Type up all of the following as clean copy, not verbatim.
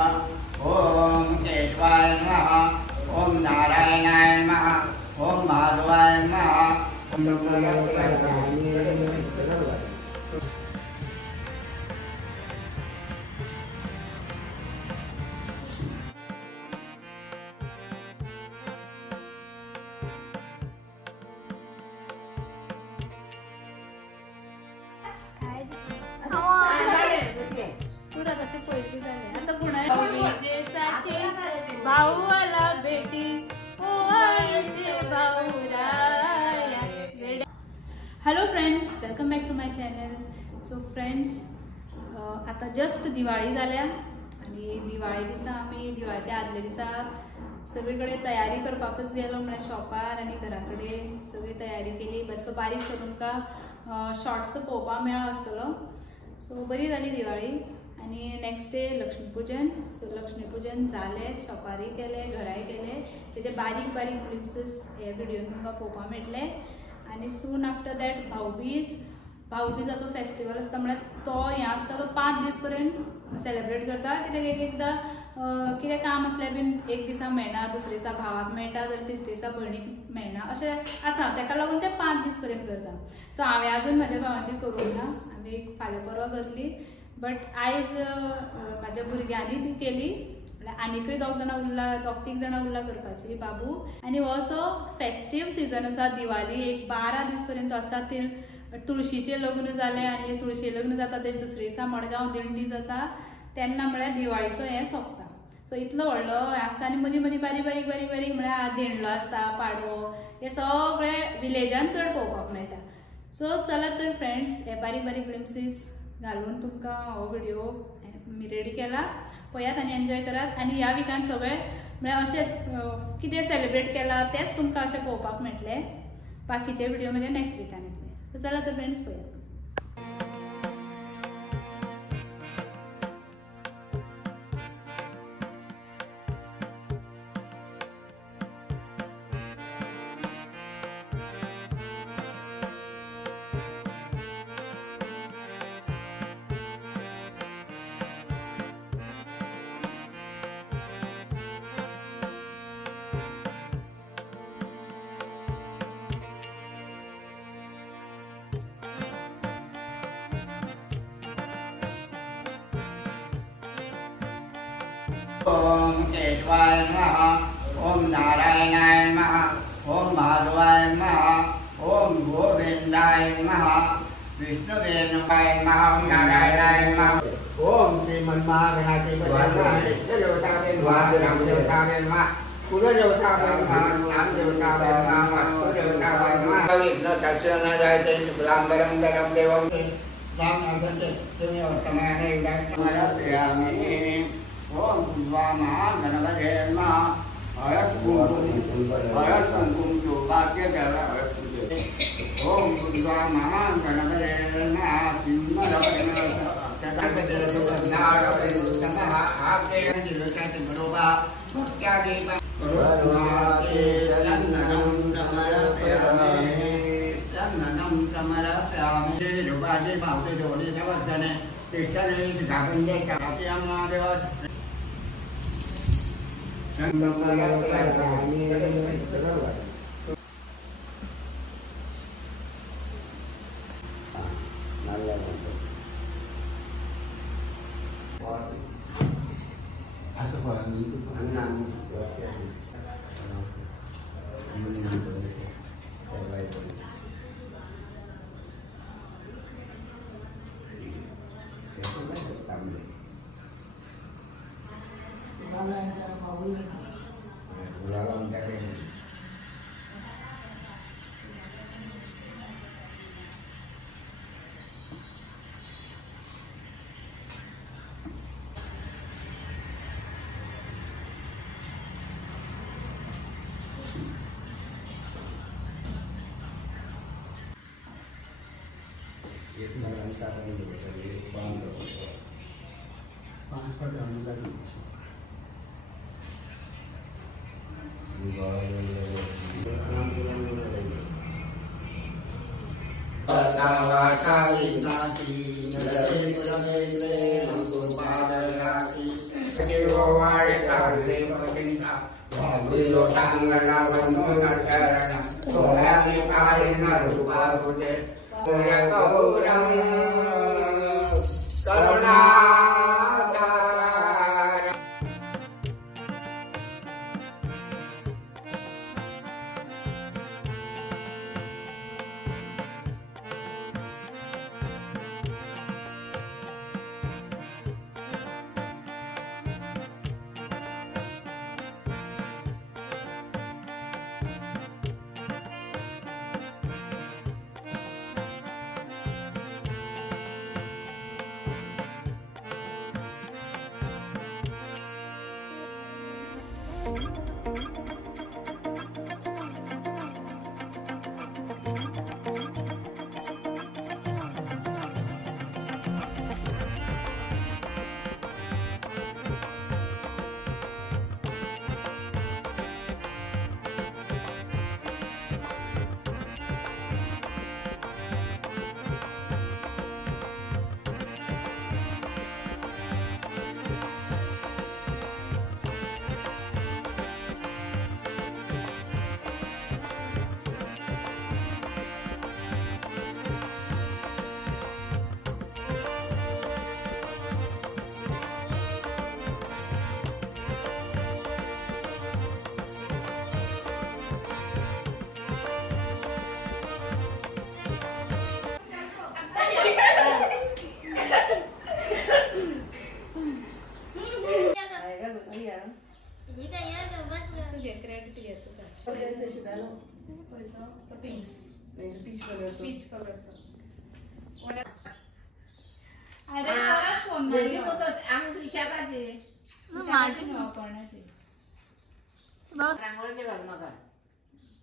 ओम केशवाय नमः, ओम नारायणाय नमः, ओम माधवाय नमः। भाऊला बेटी hello friends, welcome back to my channel. So friends, आता जस्ट दिवाळी जाल्या आणि दिवाळी दिसा आम्ही दिवाळीच्या आदल्या दिसा सगळीकडे तयारी करपाकच गेलो. म्हळ्यार शॉपार आणि घरा कडेन सगळी तयारी केली. बेश्टो बारीकसो तुमकां शॉर्ट्स पळोवपाक मेळ्ळो आसतलो. सो बरी जाली दिवाळी आणि next day Lakshmipujan. So Lakshmipujan जालें, शॉपारय केलें, घराय केलें. तेजे बारीक बारीक क्लिप्स हे व्हिडिओन तुमकां पळोवपाक मेळटले. आणि सून आफ्टर दॅट भाऊबीजाचो फेस्टिवल आसता. म्हळ्यार तो हें आसता तो 5 दीस पर्यंत सेलेब्रेट करता. कित्याक एकदां कितें काम आसल्यार बीन एक दिसा मेळना, दुसरे दिसा भावाक मेळटा, जाल्यार तिसरे दिसा भयणीक मेळना, अशें आसा. ताका लागून ते 5 दीस पर्यंत करता. सो हांवें आजून म्हाज्या भावाची करूंक ना. आमी फाल्यां परवा करतली. बट आयज म्हाज्या भुरग्यांनी ती केली. आनीकूय 2 जाणां उरला, 2-3 जाणां उरला करपाची बाबू. आनी हो असो फेस्टीव सिजन आसा. दिवाळी एक 12 दीस पर्यंत आसता. ते तुळशीचें लग्न जालें आनी तुळशी लग्न जाता ते दुसरे दिसा मडगांव दिंडी जाता. तेन्ना म्हळ्यार दिवाळीचो हें सोंपता. सो इतलो व्हडलो हें आसता. आनी मदीं मदीं बारीक बारीक बारीक बारीक म्हळ्यार देणलो आसता, पाडवो, हे सगळे विलेजान चड पळोवपाक मेळटा. सो चला तर फ्रेंड्स, हे बारीक बारीक ग्लिम्पसीस घालून तुमकां हो व्हिडिओ मी रेडी केला. पळयात आनी एन्जॉय करात. आनी ह्या विकान सगळे म्हळ्यार अशेंच कितें सेलिब्रेट केला तेच तुमकां अशें पळोवपाक मेळटले. बाकीचे व्हिडिओ म्हणजे नेक्स्ट विकान येतले. सो चला तर फ्रेंड्स पळयात. ओम केशवाय नमः, ओम नारायणाय नमः, ओम माधवाय नमः, ओम गोविंदाय नमः, विष्णुवे नमः, ओम नारायणाय नमः, ओम श्रीमन्महागणाधिपतये नमः, रामदेवताय नमः, कुलदेवताय नमः, नामदेवताय नमः, वास्तुदेवताय नमः. विघ्नकर्षणाय शुक्लाम्बरं धरं देवं रामनाथस्य वर्तमाने समर्पयामि. ओम कुंभमा गणपते नमः. हळद कुंकुम सौभाग्य जल हळद कुंकुम. ओम कुंभमा गणपते नमः. चंदनं समर्पयामि. रूपाचे भावते जोडी सवर्धने तिष्ठने धागंजे चाप्यामादेव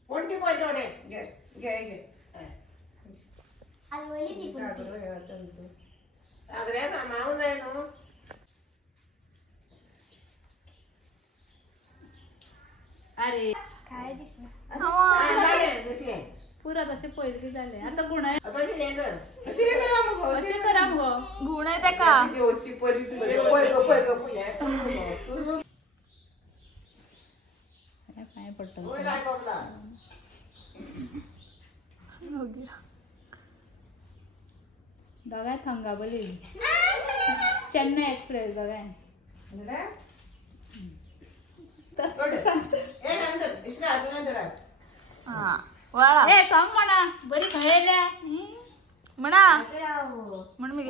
कोणती पाहिजे एवढे घे घे घे सगळ्यात मावून आहे ना अरे काय दिसणार पुरा तसे पहिले झाले आता गुण आहे अशी असे करा मग गुण आहे त्या का पाय पडतो बघा थंगाबली चेन्नई एक्सप्रेस बघा ए सॉंग म्हणा बरी खेळल्या म्हणा म्हण मी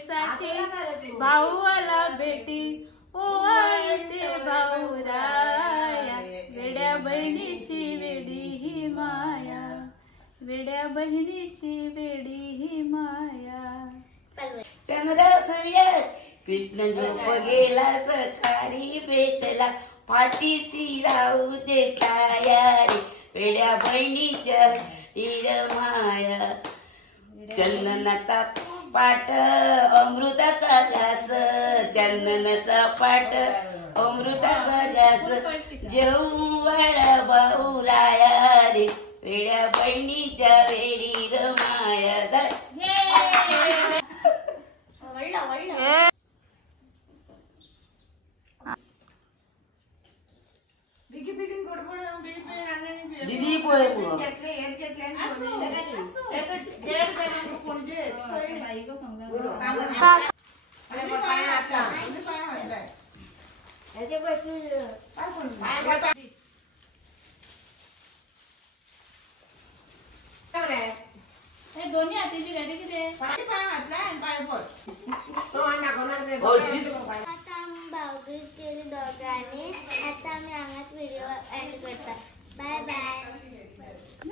साठी भाऊला भेटी ओवाळते भाऊराया वेड्या बहिणीची वेडी ही माया वेड्या बहिणीची वेडी ही माया चंद्र सूर्य कृष्ण झोप गेला सकाळी भेटला पाठीशी राहू दे छाया रे वेड्या बहिणीच्या तीड माया चंदनाचा पाट अमृताचा घास चंदनाचा पाट अमृताचा घास जेऊ वाडा भाऊ राया रे वेड्या बहिणीच्या वेडी रमाया दीदी पोहे बाई को सांगा दोन्ही हातीची गाडी किती आता आम्ही भाऊबीज केली दोघांनी आता आम्ही अंगात व्हिडिओ एंड करतात बाय बाय